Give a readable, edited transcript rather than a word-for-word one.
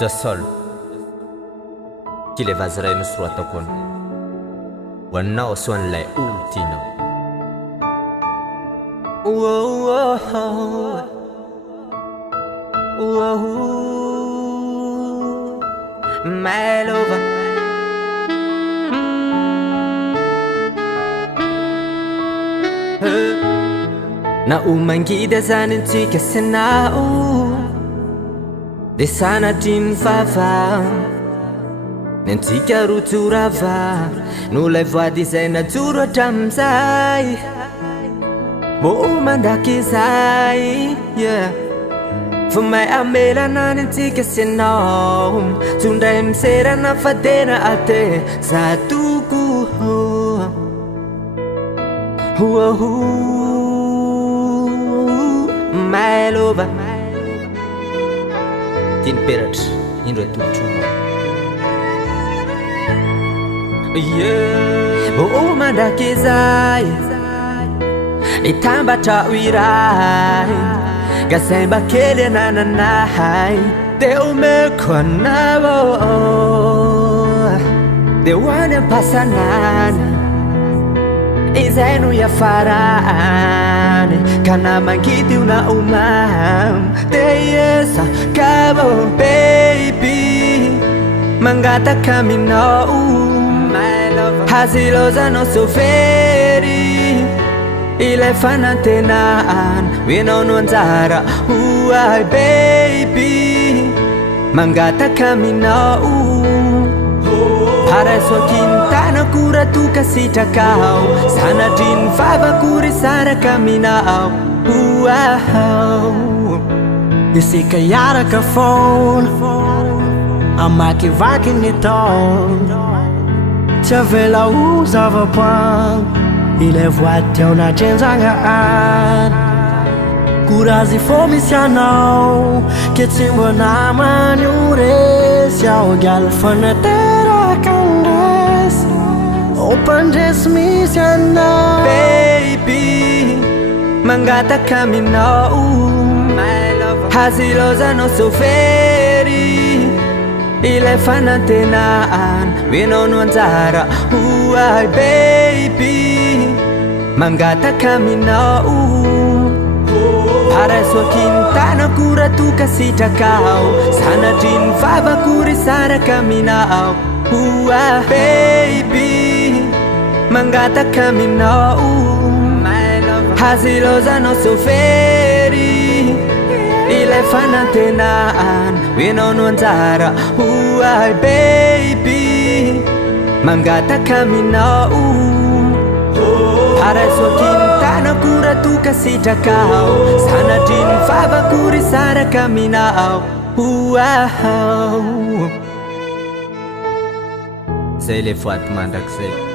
Jasol kile vaziray nusroatako any ho anao so an'ilay tianao. My lover, na umangida zany antsika sanao de sanatry vava ny antsika rotorava no lay voady izay najoro hatramizay mo mandaky izay fa may amelana ny antsika sanao tsondray miserana fa tena ate za toko my lover tiany peratra indro atolotro mandraky izay itambatra iray gazay mba kely anananahay de omeko anao de hoany ampasanany izay no iafarany ka namangidy io na umam de yesa kabo baby mangataka aminao hazilozanao sofery ilay fanantenaan hoenao no anjara hoay baby mangataka aminao Parasokintana kuratuka sitakao sanadrin vavakuri saraka aminao isika hiaraka foana amakivaky ny taona tsy avela ho zava-poagno ilay voady teo natrenjagna any korazy fô misy anao ke tsy mbo namany ho resy aho gialo fanateraka andresy ompandresy misy anao baby mangataka aminao hazilozanao sofery ilay fanantenaan hoenao no anjara hoay baby mangataka aminao Parasokintana kuratuka sitakao sanadrin vavakury saraka aminao baby mangataka aminao hazilozanao sofery ilay fanantenaan hoenao no anjara hoay baby mangataka aminao Parasokintana kuratuka sitakao sanadrin vavakury saraka aminao zay le voady mandrakizay